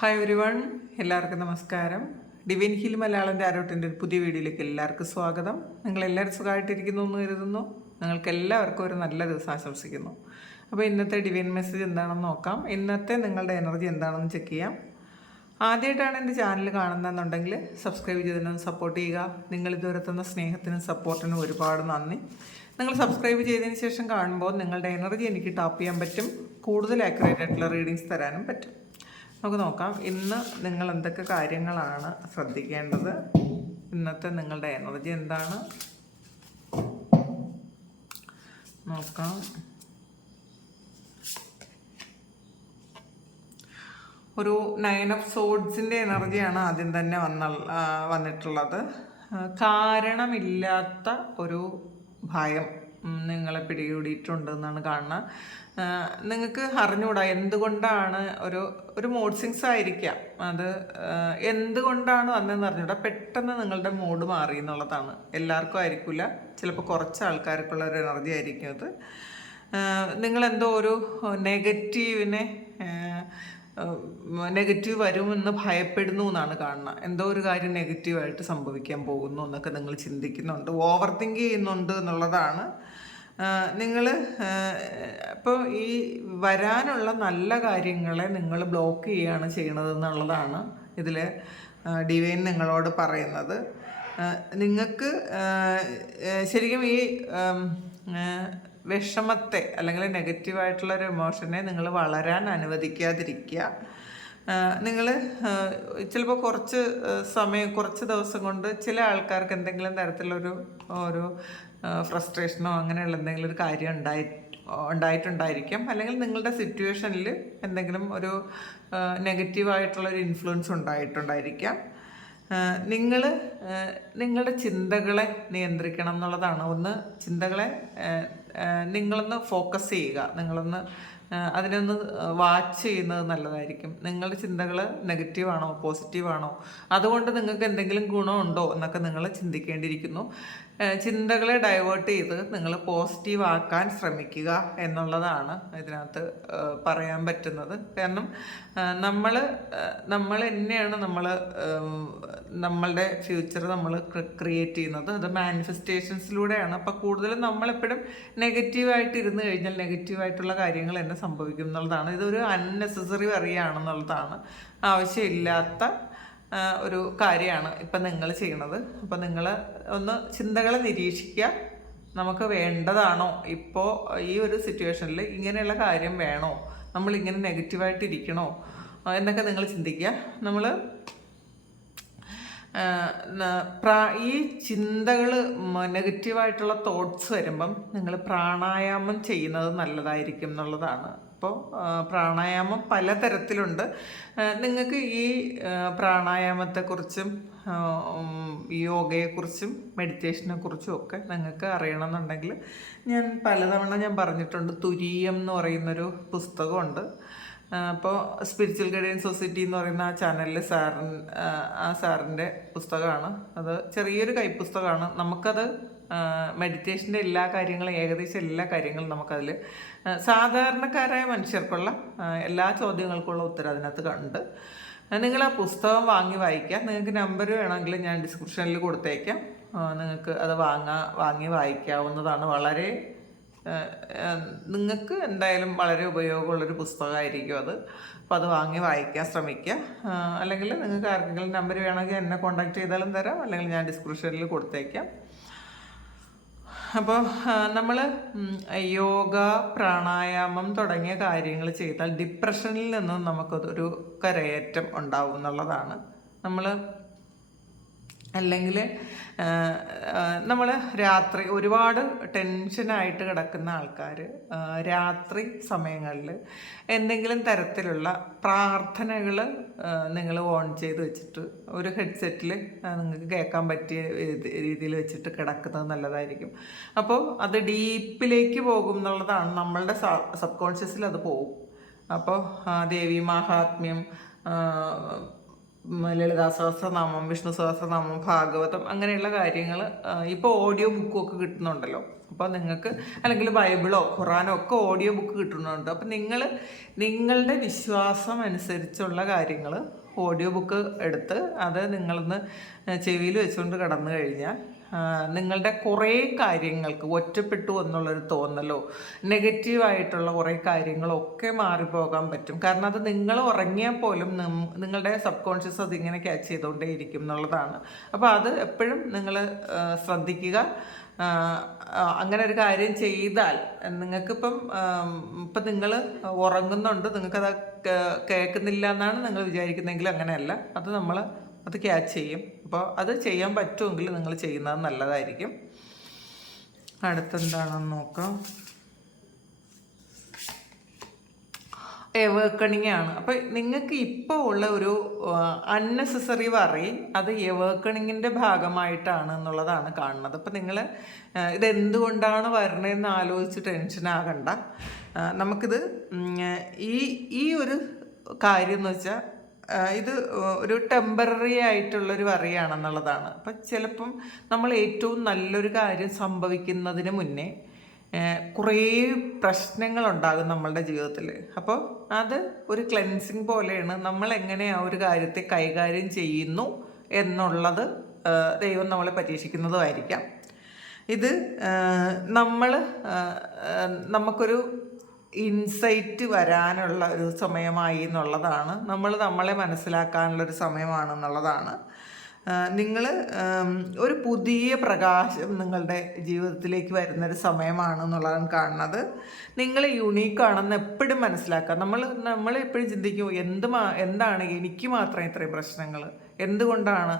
Hi every one, എല്ലാവർക്കും നമസ്കാരം. Divine heal Malayalam ടാരോട്ടിൻ്റെ ഒരു പുതിയ വീഡിയോയിലേക്ക് എല്ലാവർക്കും സ്വാഗതം. നിങ്ങളെല്ലാവരും സുഖമായിട്ടിരിക്കുന്നു എന്ന് കരുതുന്നു. നിങ്ങൾക്ക് എല്ലാവർക്കും ഒരു നല്ല ദിവസം ആശംസിക്കുന്നു. അപ്പോൾ ഇന്നത്തെ ഡിവൈൻ മെസ്സേജ് എന്താണെന്ന് നോക്കാം. ഇന്നത്തെ നിങ്ങളുടെ എനർജി എന്താണെന്ന് ചെക്ക് ചെയ്യാം. ആദ്യമായിട്ടാണ് എൻ്റെ ചാനൽ കാണുന്നതെന്നുണ്ടെങ്കിൽ സബ്സ്ക്രൈബ് ചെയ്തതിനൊന്ന് സപ്പോർട്ട് ചെയ്യുക. നിങ്ങൾ ഇതുവരെ തന്ന സ്നേഹത്തിനും സപ്പോർട്ടിനും ഒരുപാട് നന്ദി. നിങ്ങൾ സബ്സ്ക്രൈബ് ചെയ്തതിന് ശേഷം കാണുമ്പോൾ നിങ്ങളുടെ എനർജി എനിക്ക് ടാപ്പ് ചെയ്യാൻ പറ്റും. കൂടുതൽ ആക്യുറേറ്റ് ആയിട്ടുള്ള റീഡിങ്സ് തരാനും പറ്റും. നമുക്ക് നോക്കാം ഇന്ന് നിങ്ങൾ എന്തൊക്കെ കാര്യങ്ങളാണ് ശ്രദ്ധിക്കേണ്ടത്. ഇന്നത്തെ നിങ്ങളുടെ എനർജി എന്താണ് നോക്കാം. ഒരു 9 ഓഫ് സോഡ്സിൻ്റെ എനർജിയാണ് ആദ്യം തന്നെ വന്നിട്ടുള്ളത്. കാരണമില്ലാത്ത ഒരു ഭയം നിങ്ങളെ പിടികൂടിയിട്ടുണ്ടെന്നാണ് കാണുന്നത്. നിങ്ങൾക്ക് അറിഞ്ഞുകൂടാ എന്തുകൊണ്ടാണ്. ഒരു മൂഡ് സിങ്സ് ആയിരിക്കാം അത്. എന്തുകൊണ്ടാണ് വന്നതെന്ന് അറിഞ്ഞൂടാ. പെട്ടെന്ന് നിങ്ങളുടെ മൂഡ് മാറി എന്നുള്ളതാണ്. എല്ലാവർക്കും ആയിരിക്കില്ല, ചിലപ്പോൾ കുറച്ച് ആൾക്കാർക്കുള്ള ഒരു എനർജി ആയിരിക്കും അത്. നിങ്ങളെന്തോ ഒരു നെഗറ്റീവ് വരുമെന്ന് ഭയപ്പെടുന്നു എന്നാണ് കാണുന്നത്. എന്തോ ഒരു കാര്യം നെഗറ്റീവായിട്ട് സംഭവിക്കാൻ പോകുന്നു എന്നൊക്കെ നിങ്ങൾ ചിന്തിക്കുന്നുണ്ട്, ഓവർ തിങ്ക് ചെയ്യുന്നുണ്ട് എന്നുള്ളതാണ്. നിങ്ങൾ ഇപ്പോൾ ഈ വരാനുള്ള നല്ല കാര്യങ്ങളെ നിങ്ങൾ ബ്ലോക്ക് ചെയ്യുകയാണ് ചെയ്യണത് എന്നുള്ളതാണ് ഇതിൽ ഡിവൈൻ നിങ്ങളോട് പറയുന്നത്. നിങ്ങൾക്ക് ശരിക്കും ഈ വിഷമത്തെ അല്ലെങ്കിൽ നെഗറ്റീവായിട്ടുള്ളൊരു ഇമോഷനെ നിങ്ങൾ വളരാൻ അനുവദിക്കാതിരിക്കുക. നിങ്ങൾ ചിലപ്പോൾ കുറച്ച് ദിവസം കൊണ്ട് ചില ആൾക്കാർക്ക് എന്തെങ്കിലും തരത്തിലൊരു ഫ്രസ്ട്രേഷനോ അങ്ങനെയുള്ള എന്തെങ്കിലും ഒരു കാര്യം ഉണ്ടായിട്ടുണ്ടായിരിക്കാം. അല്ലെങ്കിൽ നിങ്ങളുടെ സിറ്റുവേഷനിൽ എന്തെങ്കിലും ഒരു നെഗറ്റീവായിട്ടുള്ളൊരു ഇൻഫ്ലുവൻസ് ഉണ്ടായിട്ടുണ്ടായിരിക്കാം. നിങ്ങളുടെ ചിന്തകളെ നിയന്ത്രിക്കണം എന്നുള്ളതാണ്. ചിന്തകളെ നിങ്ങളൊന്ന് ഫോക്കസ് ചെയ്യുക. നിങ്ങളൊന്ന് അതിനൊന്ന് വാച്ച് ചെയ്യുന്നത് നല്ലതായിരിക്കും. നിങ്ങളുടെ ചിന്തകൾ നെഗറ്റീവാണോ പോസിറ്റീവാണോ, അതുകൊണ്ട് നിങ്ങൾക്ക് എന്തെങ്കിലും ഗുണമുണ്ടോ എന്നൊക്കെ നിങ്ങൾ ചിന്തിക്കേണ്ടിയിരിക്കുന്നു. ചിന്തകളെ ഡൈവേർട്ട് ചെയ്ത് നിങ്ങൾ പോസിറ്റീവ് ആക്കാൻ ശ്രമിക്കുക എന്നുള്ളതാണ് ഇതിനകത്ത് പറയാൻ പറ്റുന്നത്. കാരണം നമ്മൾ തന്നെയാണ് നമ്മളുടെ ഫ്യൂച്ചർ നമ്മൾ ക്രിയേറ്റ് ചെയ്യുന്നത്. അത് മാനിഫെസ്റ്റേഷൻസിലൂടെയാണ്. അപ്പോൾ കൂടുതലും നമ്മളെപ്പോഴും നെഗറ്റീവായിട്ട് ഇരുന്ന് കഴിഞ്ഞാൽ നെഗറ്റീവായിട്ടുള്ള കാര്യങ്ങൾ തന്നെ സംഭവിക്കും എന്നുള്ളതാണ്. ഇതൊരു അൺനെസസറി വറിയാണെന്നുള്ളതാണ്. ആവശ്യമില്ലാത്ത ഒരു കാര്യമാണ് ഇപ്പം നിങ്ങൾ ചെയ്യണത്. അപ്പം നിങ്ങൾ ഒന്ന് ചിന്തകളെ നിരീക്ഷിക്കുക. നമുക്ക് വേണ്ടതാണോ ഇപ്പോൾ ഈ ഒരു സിറ്റുവേഷനിൽ ഇങ്ങനെയുള്ള കാര്യം വേണോ, നമ്മളിങ്ങനെ നെഗറ്റീവായിട്ടിരിക്കണോ എന്നൊക്കെ നിങ്ങൾ ചിന്തിക്കുക. ഈ ചിന്തകൾ നെഗറ്റീവായിട്ടുള്ള തോട്ട്സ് വരുമ്പം നിങ്ങൾ പ്രാണായാമം ചെയ്യുന്നത് നല്ലതായിരിക്കും എന്നുള്ളതാണ്. അപ്പോൾ പ്രാണായാമം പലതരത്തിലുണ്ട്. നിങ്ങൾക്ക് ഈ പ്രാണായാമത്തെക്കുറിച്ചും യോഗയെക്കുറിച്ചും മെഡിറ്റേഷനെക്കുറിച്ചും ഒക്കെ നിങ്ങൾക്ക് അറിയണമെന്നുണ്ടെങ്കിൽ ഞാൻ പലതവണ പറഞ്ഞിട്ടുണ്ട്. തുരീയം എന്ന് പറയുന്നൊരു പുസ്തകമുണ്ട്. അപ്പോൾ സ്പിരിച്വൽ ഗൈഡൻസ് സൊസൈറ്റി എന്ന് പറയുന്ന ആ ചാനലിൽ സാറിൻ്റെ പുസ്തകമാണ് അത്. ചെറിയൊരു കൈപ്പുസ്തകമാണ്. നമുക്കത് മെഡിറ്റേഷൻ്റെ ഏകദേശം എല്ലാ കാര്യങ്ങളും നമുക്കതിൽ സാധാരണക്കാരായ മനുഷ്യർക്കുള്ള എല്ലാ ചോദ്യങ്ങൾക്കുള്ള ഉത്തരം അതിനകത്ത് കണ്ട് നിങ്ങൾ ആ പുസ്തകം വാങ്ങി വായിക്കുക. നിങ്ങൾക്ക് നമ്പർ വേണമെങ്കിൽ ഞാൻ ഡിസ്ക്രിപ്ഷനിൽ കൊടുത്തേക്കാം. നിങ്ങൾക്ക് അത് വാങ്ങി വായിക്കാവുന്നതാണ്. നിങ്ങൾക്ക് എന്തായാലും വളരെ ഉപയോഗമുള്ളൊരു പുസ്തകമായിരിക്കും അത്. അപ്പോൾ അത് വാങ്ങി വായിക്കാൻ ശ്രമിക്കുക. അല്ലെങ്കിൽ നിങ്ങൾക്ക് ആർക്കെങ്കിലും നമ്പർ വേണമെങ്കിൽ എന്നെ കോൺടാക്ട് ചെയ്താലും തരാം, അല്ലെങ്കിൽ ഞാൻ ഡിസ്ക്രിപ്ഷനിൽ കൊടുത്തേക്കാം. അപ്പോൾ നമ്മൾ യോഗ, പ്രാണായാമം തുടങ്ങിയ കാര്യങ്ങൾ ചെയ്താൽ ഡിപ്രഷനിൽ നിന്നും നമുക്കതൊരു കരയേറ്റം ഉണ്ടാവും എന്നുള്ളതാണ്. അല്ലെങ്കിൽ നമ്മൾ രാത്രി ഒരുപാട് ടെൻഷനായിട്ട് കിടക്കുന്ന ആൾക്കാർ രാത്രി സമയങ്ങളിൽ എന്തെങ്കിലും തരത്തിലുള്ള പ്രാർത്ഥനകൾ നിങ്ങൾ ഓൺ ചെയ്ത് വെച്ചിട്ട് ഒരു ഹെഡ്സെറ്റിൽ നിങ്ങൾക്ക് കേൾക്കാൻ പറ്റിയ രീതിയിൽ വെച്ചിട്ട് കിടക്കുന്നത് നല്ലതായിരിക്കും. അപ്പോൾ അത് ഡീപ്പിലേക്ക് പോകും എന്നുള്ളതാണ്. നമ്മളുടെ സബ് കോൺഷ്യസിൽ അത് പോകും. അപ്പോൾ ദേവി മഹാത്മ്യം, ലളിതാ സഹസ്രനാമം, വിഷ്ണു സഹസ്രനാമം, ഭാഗവതം അങ്ങനെയുള്ള കാര്യങ്ങൾ ഇപ്പോൾ ഓഡിയോ ബുക്കും ഒക്കെ കിട്ടുന്നുണ്ടല്ലോ. അപ്പോൾ നിങ്ങൾക്ക് അല്ലെങ്കിൽ ബൈബിളോ ഖുറാനോ ഒക്കെ ഓഡിയോ ബുക്ക് കിട്ടുന്നുണ്ട്. അപ്പോൾ നിങ്ങളുടെ വിശ്വാസം അനുസരിച്ചുള്ള കാര്യങ്ങൾ ഓഡിയോ ബുക്ക് എടുത്ത് അത് നിങ്ങളൊന്ന് ചെവിയിൽ വെച്ചുകൊണ്ട് കിടന്നു കഴിഞ്ഞാൽ നിങ്ങളുടെ കുറേ കാര്യങ്ങൾക്ക് ഒറ്റപ്പെട്ടു എന്നുള്ളൊരു തോന്നലോ നെഗറ്റീവായിട്ടുള്ള കുറേ കാര്യങ്ങളൊക്കെ മാറിപ്പോകാൻ പറ്റും. കാരണം അത് നിങ്ങൾ ഉറങ്ങിയാൽ പോലും നിങ്ങളുടെ സബ് കോൺഷ്യസ് അതിങ്ങനെ ക്യാച്ച് ചെയ്തുകൊണ്ടേ ഇരിക്കും എന്നുള്ളതാണ്. അപ്പോൾ അത് എപ്പോഴും നിങ്ങൾ ശ്രദ്ധിക്കുക. അങ്ങനെ ഒരു കാര്യം ചെയ്താൽ നിങ്ങൾക്കിപ്പം നിങ്ങൾ ഉറങ്ങുന്നുണ്ട്, നിങ്ങൾക്കത് കേൾക്കുന്നില്ല എന്നാണ് നിങ്ങൾ വിചാരിക്കുന്നതെങ്കിൽ അങ്ങനെയല്ല, അത് ക്യാച്ച് ചെയ്യും. അപ്പോൾ അത് ചെയ്യാൻ പറ്റുമെങ്കിൽ നിങ്ങൾ ചെയ്യുന്നത് നല്ലതായിരിക്കും. അടുത്തെന്താണെന്ന് നോക്കാം. എവേക്കണിങ് ആണ്. അപ്പോൾ നിങ്ങൾക്ക് ഇപ്പോൾ ഉള്ള ഒരു അൺനെസസറി വറി അത് എവേക്കണിങ്ങിൻ്റെ ഭാഗമായിട്ടാണ് എന്നുള്ളതാണ് കാണുന്നത്. അപ്പോൾ നിങ്ങൾ ഇതെന്തുകൊണ്ടാണ് വരണതെന്ന് ആലോചിച്ച് ടെൻഷനാകണ്ട. നമുക്കിത് ഈ ഒരു കാര്യം എന്ന് വെച്ചാൽ ഇത് ഒരു ടെമ്പററി ആയിട്ടുള്ളൊരു വറിയാണെന്നുള്ളതാണ്. അപ്പം ചിലപ്പം നമ്മൾ ഏറ്റവും നല്ലൊരു കാര്യം സംഭവിക്കുന്നതിന് മുന്നേ കുറേ പ്രശ്നങ്ങളുണ്ടാകും നമ്മളുടെ ജീവിതത്തിൽ. അപ്പോൾ അത് ഒരു ക്ലെൻസിങ് പോലെയാണ്. നമ്മൾ എങ്ങനെ ആ ഒരു കാര്യത്തെ കൈകാര്യം ചെയ്യുന്നു എന്നുള്ളത് ദൈവം നമ്മളെ പരീക്ഷിക്കുന്നതുമായിരിക്കാം. ഇത് നമുക്കൊരു ഇൻസൈറ്റ് വരാനുള്ള ഒരു സമയമായി എന്നുള്ളതാണ്. നമ്മളെ മനസ്സിലാക്കാനുള്ളൊരു സമയമാണെന്നുള്ളതാണ്. നിങ്ങൾ ഒരു പുതിയ പ്രകാശം നിങ്ങളുടെ ജീവിതത്തിലേക്ക് വരുന്നൊരു സമയമാണെന്നുള്ളതാണ് കാണുന്നത്. നിങ്ങൾ യുണീക്കാണെന്ന് എപ്പോഴും മനസ്സിലാക്കുക. നമ്മൾ എപ്പോഴും ചിന്തിക്കും എന്താണ് എനിക്ക് മാത്രം ഇത്രയും പ്രശ്നങ്ങൾ, എന്തുകൊണ്ടാണ്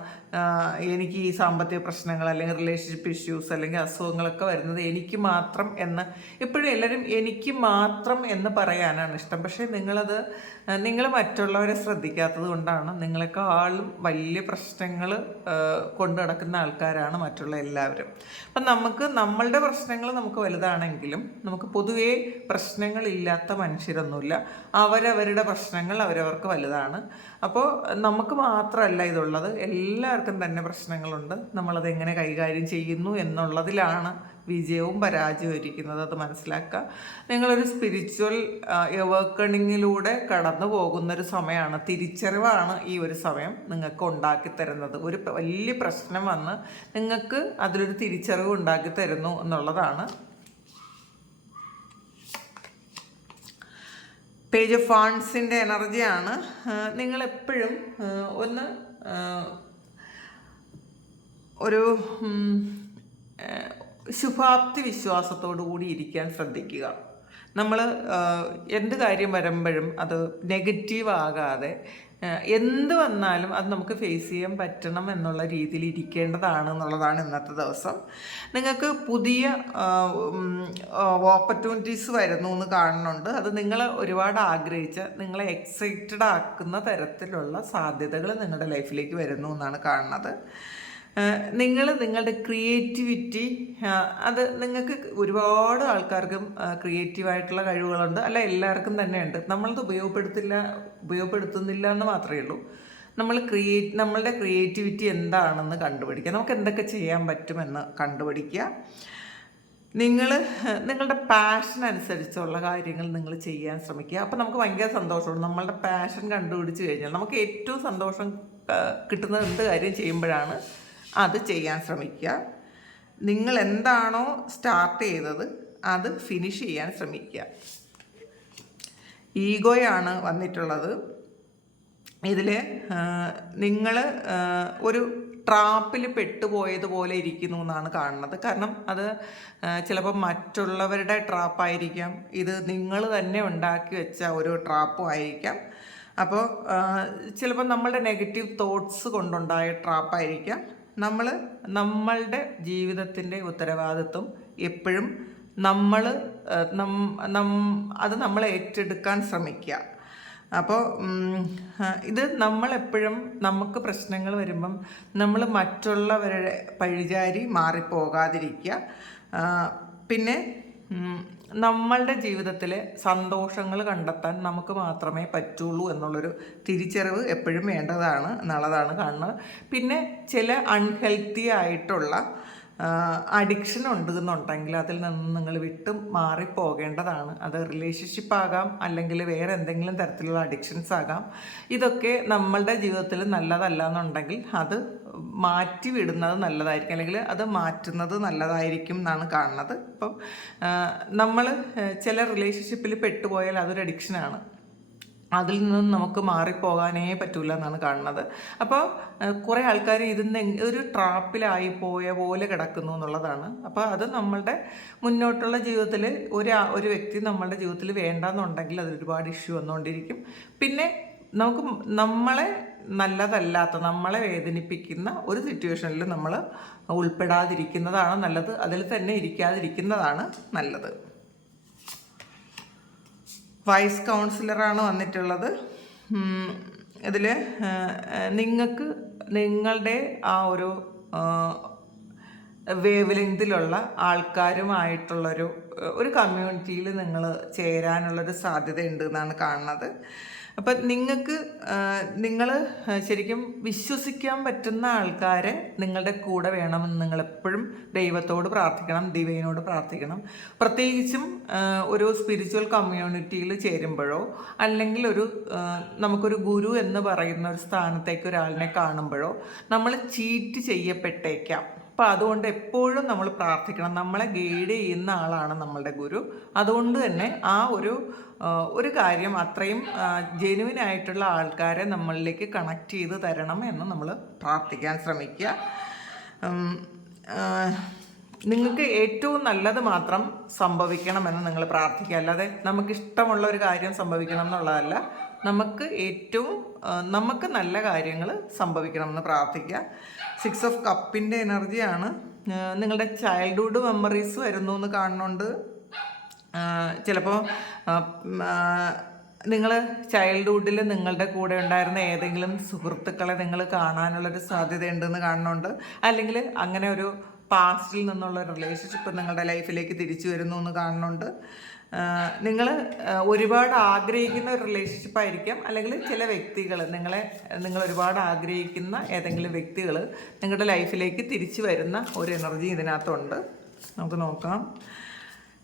എനിക്ക് ഈ സാമ്പത്തിക പ്രശ്നങ്ങൾ അല്ലെങ്കിൽ റിലേഷൻഷിപ്പ് ഇഷ്യൂസ് അല്ലെങ്കിൽ അസുഖങ്ങളൊക്കെ വരുന്നത് എനിക്ക് മാത്രം എന്ന് എപ്പോഴും എല്ലാവരും എനിക്ക് മാത്രം എന്ന് പറയാനാണ് ഇഷ്ടം. പക്ഷേ നിങ്ങൾ മറ്റുള്ളവരെ ശ്രദ്ധിക്കാത്തത് കൊണ്ടാണ്. നിങ്ങളെക്കാളും വലിയ പ്രശ്നങ്ങൾ കൊണ്ടു നടക്കുന്ന ആൾക്കാരാണ് മറ്റുള്ള എല്ലാവരും. അപ്പം നമ്മളുടെ പ്രശ്നങ്ങൾ നമുക്ക് വലുതാണെങ്കിലും നമുക്ക് പൊതുവേ പ്രശ്നങ്ങളില്ലാത്ത മനുഷ്യരൊന്നുമില്ല. അവരവരുടെ പ്രശ്നങ്ങൾ അവരവർക്ക് വലുതാണ്. അപ്പോൾ നമുക്ക് മാത്രമല്ല ഇതുള്ളത്, എല്ലാവർക്കും തന്നെ പ്രശ്നങ്ങളുണ്ട്. നമ്മളതെങ്ങനെ കൈകാര്യം ചെയ്യുന്നു എന്നുള്ളതിലാണ് വിജയവും പരാജയവും ഇരിക്കുന്നത്. അത് മനസ്സിലാക്കുക. നിങ്ങളൊരു സ്പിരിച്വൽ എവേക്കണിങ്ങിലൂടെ കടന്നു പോകുന്നൊരു സമയമാണ്. തിരിച്ചറിവാണ് ഈ ഒരു സമയം നിങ്ങൾക്ക് ഉണ്ടാക്കി തരുന്നത്. ഒരു വലിയ പ്രശ്നം വന്ന് നിങ്ങൾക്ക് അതിലൊരു തിരിച്ചറിവ് ഉണ്ടാക്കി തരുന്നു എന്നുള്ളതാണ്. പേജ് ഓഫ് ഫാൻസിൻ്റെ എനർജിയാണ്. നിങ്ങളെപ്പോഴും ഒരു ശുഭാപ്തി വിശ്വാസത്തോടു കൂടി ഇരിക്കാൻ ശ്രദ്ധിക്കുക. നമ്മൾ എന്ത് കാര്യം വരുമ്പോഴും അത് നെഗറ്റീവ് ആകാതെ എന്ത് വന്നാലും അത് നമുക്ക് ഫേസ് ചെയ്യാൻ പറ്റണം എന്നുള്ള രീതിയിൽ ഇരിക്കേണ്ടതാണ് എന്നുള്ളതാണ് ഇന്നത്തെ ദിവസം. നിങ്ങൾക്ക് പുതിയ ഓപ്പർച്യൂണിറ്റീസ് വരുന്നു എന്ന് കാണുന്നുണ്ട്. അത് നിങ്ങൾ ഒരുപാട് ആഗ്രഹിച്ച, നിങ്ങളെ എക്സൈറ്റഡ് ആക്കുന്ന തരത്തിലുള്ള സാധ്യതകൾ നിങ്ങളുടെ ലൈഫിലേക്ക് വരുന്നു എന്നാണ് കാണുന്നത്. നിങ്ങളുടെ ക്രിയേറ്റിവിറ്റി, അത് നിങ്ങൾക്ക് ഒരുപാട് ആൾക്കാർക്കും ക്രിയേറ്റീവായിട്ടുള്ള കഴിവുകളുണ്ട്. അല്ല, എല്ലാവർക്കും തന്നെ ഉണ്ട്. നമ്മളത് ഉപയോഗപ്പെടുത്തുന്നില്ല എന്ന് മാത്രമേ ഉള്ളൂ. നമ്മളുടെ ക്രിയേറ്റിവിറ്റി എന്താണെന്ന് കണ്ടുപിടിക്കുക. നമുക്ക് എന്തൊക്കെ ചെയ്യാൻ പറ്റുമെന്ന് കണ്ടുപിടിക്കുക. നിങ്ങളുടെ പാഷൻ അനുസരിച്ചുള്ള കാര്യങ്ങൾ നിങ്ങൾ ചെയ്യാൻ ശ്രമിക്കുക. അപ്പോൾ നമുക്ക് ഭയങ്കര സന്തോഷമാണ്. നമ്മളുടെ പാഷൻ കണ്ടുപിടിച്ച് കഴിഞ്ഞാൽ നമുക്ക് ഏറ്റവും സന്തോഷം കിട്ടുന്നത് എന്ത് കാര്യം ചെയ്യുമ്പോഴാണ് അത് ചെയ്യാൻ ശ്രമിക്കുക. നിങ്ങൾ എന്താണോ സ്റ്റാർട്ട് ചെയ്തത് അത് ഫിനിഷ് ചെയ്യാൻ ശ്രമിക്കുക. ഈഗോയാണ് വന്നിട്ടുള്ളത്. ഇതിൽ നിങ്ങൾ ഒരു ട്രാപ്പിൽ പെട്ടുപോയതുപോലെ ഇരിക്കുന്നു എന്നാണ് കാണുന്നത്. കാരണം അത് ചിലപ്പോൾ മറ്റുള്ളവരുടെ ട്രാപ്പായിരിക്കാം, ഇത് നിങ്ങൾ തന്നെ ഉണ്ടാക്കി വെച്ച ഒരു ട്രാപ്പും ആയിരിക്കാം. അപ്പോൾ ചിലപ്പോൾ നമ്മളുടെ നെഗറ്റീവ് തോട്ട്സ് കൊണ്ടുണ്ടായ ട്രാപ്പായിരിക്കാം. നമ്മളുടെ ജീവിതത്തിൻ്റെ ഉത്തരവാദിത്വം എപ്പോഴും അത് നമ്മൾ ഏറ്റെടുക്കാൻ ശ്രമിക്കുക. അപ്പോൾ ഇത് നമ്മളെപ്പോഴും നമുക്ക് പ്രശ്നങ്ങൾ വരുമ്പം നമ്മൾ മറ്റുള്ളവരുടെ പഴിചാരി മാറിപ്പോകാതിരിക്കുക. പിന്നെ നമ്മളുടെ ജീവിതത്തിലെ സന്തോഷങ്ങൾ കണ്ടെത്താൻ നമുക്ക് മാത്രമേ പറ്റുള്ളൂ എന്നുള്ളൊരു തിരിച്ചറിവ് എപ്പോഴും വേണ്ടതാണ് എന്നുള്ളതാണ് കാണുന്നത്. പിന്നെ ചില അൺഹെൽത്തി ആയിട്ടുള്ള അഡിക്ഷൻ ഉണ്ട് എന്നുണ്ടെങ്കിൽ അതിൽ നിന്ന് നിങ്ങൾ വിട്ട് മാറിപ്പോകേണ്ടതാണ്. അത് റിലേഷൻഷിപ്പ് ആകാം, അല്ലെങ്കിൽ വേറെ എന്തെങ്കിലും തരത്തിലുള്ള അഡിക്ഷൻസ് ആകാം. ഇതൊക്കെ നമ്മളുടെ ജീവിതത്തിൽ നല്ലതല്ല എന്നുണ്ടെങ്കിൽ അത് മാറ്റി വിടുന്നത് നല്ലതായിരിക്കും, അല്ലെങ്കിൽ അത് മാറ്റുന്നത് നല്ലതായിരിക്കും എന്നാണ് കാണുന്നത്. ഇപ്പം നമ്മൾ ചില റിലേഷൻഷിപ്പിൽ പെട്ടുപോയാൽ അതൊരു അഡിക്ഷനാണ്. അതിൽ നിന്നും നമുക്ക് മാറിപ്പോകാനേ പറ്റൂല എന്നാണ് കാണുന്നത്. അപ്പോൾ കുറേ ആൾക്കാർ ഇതിന്ന് ഒരു ട്രാപ്പിലായി പോയ പോലെ കിടക്കുന്നു എന്നുള്ളതാണ്. അപ്പോൾ അത് നമ്മളുടെ മുന്നോട്ടുള്ള ജീവിതത്തിൽ ഒരു വ്യക്തി നമ്മളുടെ ജീവിതത്തിൽ വേണ്ടെന്നുണ്ടെങ്കിൽ അത് ഒരുപാട് ഇഷ്യൂ വന്നുകൊണ്ടിരിക്കും. പിന്നെ നമുക്ക് നമ്മളെ നല്ലതല്ലാത്ത, നമ്മളെ വേദനിപ്പിക്കുന്ന ഒരു സിറ്റുവേഷനിൽ നമ്മൾ ഉൾപ്പെടാതിരിക്കുന്നതാണ് നല്ലത്. അതിൽ തന്നെ ഇരിക്കാതിരിക്കുന്നതാണ് നല്ലത്. വൈസ് കൗൺസിലറാണ് വന്നിട്ടുള്ളത്. ഇതിൽ നിങ്ങൾക്ക് നിങ്ങളുടെ ആ ഒരു വേവ് ലെങ്തിലുള്ള ആൾക്കാരുമായിട്ടുള്ളൊരു കമ്മ്യൂണിറ്റിയിൽ നിങ്ങൾ ചേരാനുള്ളൊരു സാധ്യതയുണ്ട് എന്നാണ് കാണുന്നത്. അപ്പം നിങ്ങൾ ശരിക്കും വിശ്വസിക്കാൻ പറ്റുന്ന ആൾക്കാരെ നിങ്ങളുടെ കൂടെ വേണമെന്ന് നിങ്ങളെപ്പോഴും ദൈവത്തോട് പ്രാർത്ഥിക്കണം, ഡിവൈനോട് പ്രാർത്ഥിക്കണം. പ്രത്യേകിച്ചും ഒരു സ്പിരിച്വൽ കമ്മ്യൂണിറ്റിയിൽ ചേരുമ്പോഴോ, അല്ലെങ്കിൽ നമുക്കൊരു ഗുരു എന്ന് പറയുന്ന ഒരു സ്ഥാനത്തേക്ക് ഒരാളിനെ കാണുമ്പോഴോ നമ്മൾ ചീറ്റ് ചെയ്യപ്പെട്ടേക്കാം. അപ്പോൾ അതുകൊണ്ട് എപ്പോഴും നമ്മൾ പ്രാർത്ഥിക്കണം. നമ്മളെ ഗൈഡ് ചെയ്യുന്ന ആളാണ് നമ്മളുടെ ഗുരു. അതുകൊണ്ട് തന്നെ ആ ഒരു കാര്യം അത്രയും ജെനുവിനായിട്ടുള്ള ആൾക്കാരെ നമ്മളിലേക്ക് കണക്ട് ചെയ്ത് തരണം എന്ന് നമ്മൾ പ്രാർത്ഥിക്കാൻ ശ്രമിക്കുക. നിങ്ങൾക്ക് ഏറ്റവും നല്ലത് മാത്രം സംഭവിക്കണമെന്ന് നിങ്ങൾ പ്രാർത്ഥിക്കുക. അല്ലാതെ നമുക്കിഷ്ടമുള്ള ഒരു കാര്യം സംഭവിക്കണം എന്നുള്ളതല്ല, നമുക്ക് നല്ല കാര്യങ്ങൾ സംഭവിക്കണമെന്ന് പ്രാർത്ഥിക്കുക. 6 ഓഫ് കപ്പിൻ്റെ എനർജിയാണ്. നിങ്ങളുടെ ചൈൽഡ്ഹുഡ് മെമ്മറീസ് വരുന്നു എന്ന് കാണുന്നുണ്ട്. ചിലപ്പോൾ നിങ്ങൾ ചൈൽഡ്ഹുഡിൽ നിങ്ങളുടെ കൂടെ ഉണ്ടായിരുന്ന ഏതെങ്കിലും സുഹൃത്തുക്കളെ നിങ്ങൾ കാണാനുള്ളൊരു സാധ്യതയുണ്ടെന്ന് കാണുന്നുണ്ട്. അല്ലെങ്കിൽ അങ്ങനെ ഒരു പാസ്റ്റിൽ നിന്നുള്ള റിലേഷൻഷിപ്പ് നിങ്ങളുടെ ലൈഫിലേക്ക് തിരിച്ചു വരുന്നു എന്ന് കാണുന്നുണ്ട്. നിങ്ങൾ ഒരുപാട് ആഗ്രഹിക്കുന്ന ഒരു റിലേഷൻഷിപ്പ് ആയിരിക്കാം, അല്ലെങ്കിൽ ചില വ്യക്തികൾ നിങ്ങൾ ഒരുപാട് ആഗ്രഹിക്കുന്ന ഏതെങ്കിലും വ്യക്തികൾ നിങ്ങളുടെ ലൈഫിലേക്ക് തിരിച്ചു വരുന്ന ഒരു എനർജി ഇതിനകത്തുണ്ട്. നമുക്ക് നോക്കാം.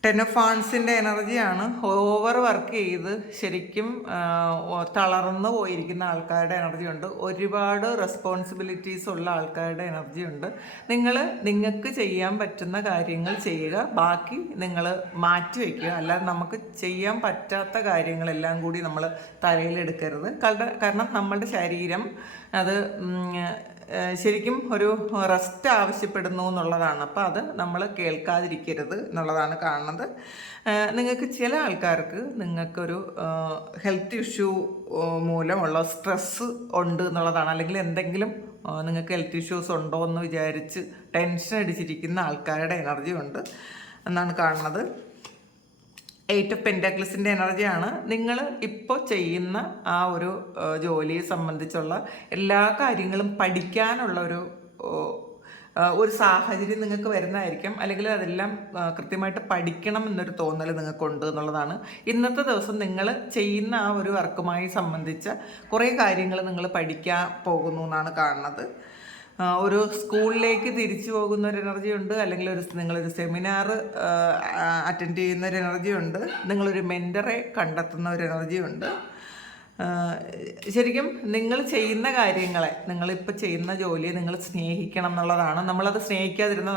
10 ഓഫ് വാൻഡ്സിൻ്റെ എനർജിയാണ്. ഓവർ വർക്ക് ചെയ്ത് ശരിക്കും തളർന്നു പോയിരിക്കുന്ന ആൾക്കാരുടെ എനർജി ഉണ്ട്. ഒരുപാട് റെസ്പോൺസിബിലിറ്റീസ് ഉള്ള ആൾക്കാരുടെ എനർജി ഉണ്ട്. നിങ്ങൾക്ക് ചെയ്യാൻ പറ്റുന്ന കാര്യങ്ങൾ ചെയ്യുക, ബാക്കി നിങ്ങൾ മാറ്റി വയ്ക്കുക. അല്ലാതെ നമുക്ക് ചെയ്യാൻ പറ്റാത്ത കാര്യങ്ങളെല്ലാം കൂടി നമ്മൾ തലയിലെടുക്കരുത്. കാരണം നമ്മളുടെ ശരീരം അത് ശരിക്കും ഒരു റെസ്റ്റ് ആവശ്യപ്പെടുന്നു എന്നുള്ളതാണ്. അപ്പോൾ അത് നമ്മൾ കേൾക്കാതിരിക്കരുത് എന്നുള്ളതാണ് കാണുന്നത്. നിങ്ങൾക്ക് ചില ആൾക്കാർക്ക് നിങ്ങൾക്കൊരു ഹെൽത്ത് ഇഷ്യൂ മൂലമുള്ള സ്ട്രെസ്സ് ഉണ്ട് എന്നുള്ളതാണ്. അല്ലെങ്കിൽ എന്തെങ്കിലും നിങ്ങൾക്ക് ഹെൽത്ത് ഇഷ്യൂസ് ഉണ്ടോ എന്ന് വിചാരിച്ച് ടെൻഷൻ അടിച്ചിരിക്കുന്ന ആൾക്കാരുടെ എനർജി ഉണ്ട് എന്നാണ് കാണുന്നത്. 8 ഓഫ് പെൻറ്റാക്കിൾസിൻ്റെ എനർജിയാണ്. നിങ്ങൾ ഇപ്പോൾ ചെയ്യുന്ന ആ ഒരു ജോലിയെ സംബന്ധിച്ചുള്ള എല്ലാ കാര്യങ്ങളും പഠിക്കാനുള്ള ഒരു സാഹചര്യം നിങ്ങൾക്ക് വരുന്നതായിരിക്കും. അല്ലെങ്കിൽ അതെല്ലാം കൃത്യമായിട്ട് പഠിക്കണം എന്നൊരു തോന്നൽ നിങ്ങൾക്കുണ്ട് എന്നുള്ളതാണ്. ഇന്നത്തെ ദിവസം നിങ്ങൾ ചെയ്യുന്ന ആ ഒരു വർക്കുമായി സംബന്ധിച്ച കുറേ കാര്യങ്ങൾ നിങ്ങൾ പഠിക്കാൻ പോകുന്നു എന്നാണ് കാണുന്നത്. ഒരു സ്കൂളിലേക്ക് തിരിച്ചു പോകുന്ന ഒരു എനർജി ഉണ്ട്, അല്ലെങ്കിൽ നിങ്ങളൊരു സെമിനാർ അറ്റൻഡ് ചെയ്യുന്ന ഒരു എനർജി ഉണ്ട്, നിങ്ങളൊരു മെൻറ്ററെ കണ്ടെത്തുന്ന ഒരു എനർജി ഉണ്ട്. ശരിക്കും നിങ്ങൾ ചെയ്യുന്ന കാര്യങ്ങളെ, നിങ്ങളിപ്പോൾ ചെയ്യുന്ന ജോലിയെ നിങ്ങൾ സ്നേഹിക്കണം എന്നുള്ളതാണ്. നമ്മളത് സ്നേഹിക്കാതിരുന്നാൽ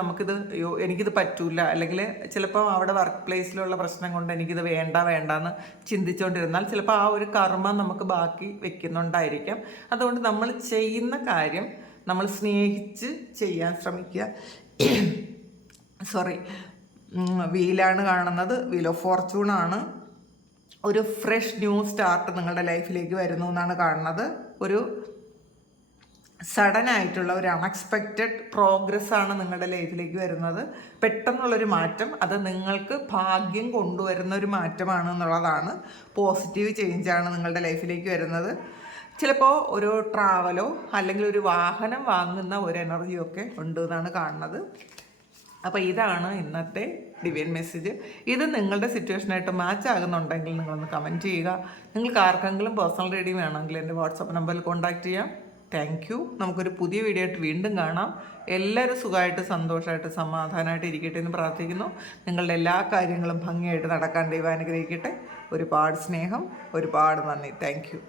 എനിക്കിത് പറ്റൂല, അല്ലെങ്കിൽ ചിലപ്പോൾ അവിടെ വർക്ക് പ്ലേസിലുള്ള പ്രശ്നം കൊണ്ട് എനിക്കിത് വേണ്ടെന്ന് ചിന്തിച്ചുകൊണ്ടിരുന്നാൽ ചിലപ്പോൾ ആ ഒരു കർമ്മം നമുക്ക് ബാക്കി വെക്കുന്നുണ്ടായിരിക്കാം. അതുകൊണ്ട് നമ്മൾ ചെയ്യുന്ന കാര്യം നമ്മൾ സ്നേഹിച്ച് ചെയ്യാൻ ശ്രമിക്കുക. വീലാണ് കാണുന്നത്. വീൽ ഓഫ് ഫോർച്യൂൺ ആണ്. ഒരു ഫ്രഷ് ന്യൂ സ്റ്റാർട്ട് നിങ്ങളുടെ ലൈഫിലേക്ക് വരുന്നു എന്നാണ് കാണുന്നത്. ഒരു സഡൻ ആയിട്ടുള്ള ഒരു അൺഎക്സ്പെക്റ്റഡ് പ്രോഗ്രസ് ആണ് നിങ്ങളുടെ ലൈഫിലേക്ക് വരുന്നത്. പെട്ടെന്നുള്ളൊരു മാറ്റം, അത് നിങ്ങൾക്ക് ഭാഗ്യം കൊണ്ടുവരുന്ന ഒരു മാറ്റമാണ് എന്നുള്ളതാണ്. പോസിറ്റീവ് ചേഞ്ചാണ് നിങ്ങളുടെ ലൈഫിലേക്ക് വരുന്നത്. ചിലപ്പോൾ ഒരു ട്രാവലോ അല്ലെങ്കിൽ ഒരു വാഹനം വാങ്ങുന്ന ഒരു എനർജിയൊക്കെ ഉണ്ട് എന്നാണ് കാണുന്നത്. അപ്പോൾ ഇതാണ് ഇന്നത്തെ ഡിവൈൻ മെസ്സേജ്. ഇത് നിങ്ങളുടെ സിറ്റുവേഷനായിട്ട് മാച്ച് ആകുന്നുണ്ടെങ്കിൽ നിങ്ങളൊന്ന് കമൻറ്റ് ചെയ്യുക. നിങ്ങൾക്ക് ആർക്കെങ്കിലും പേഴ്സണൽ റീഡിങ് വേണമെങ്കിൽ എൻ്റെ വാട്സപ്പ് നമ്പറിൽ കോൺടാക്റ്റ് ചെയ്യാം. Thank you. നമുക്കൊരു പുതിയ വീഡിയോ ആയിട്ട് വീണ്ടും കാണാം. എല്ലാവരും സുഖമായിട്ട് സന്തോഷമായിട്ട് സമാധാനമായിട്ട് ഇരിക്കട്ടെ എന്ന് പ്രാർത്ഥിക്കുന്നു. നിങ്ങളുടെ എല്ലാ കാര്യങ്ങളും ഭംഗിയായിട്ട് നടക്കാൻ ദൈവം അനുഗ്രഹിക്കട്ടെ. ഒരുപാട് സ്നേഹം, ഒരുപാട് നന്ദി. Thank you.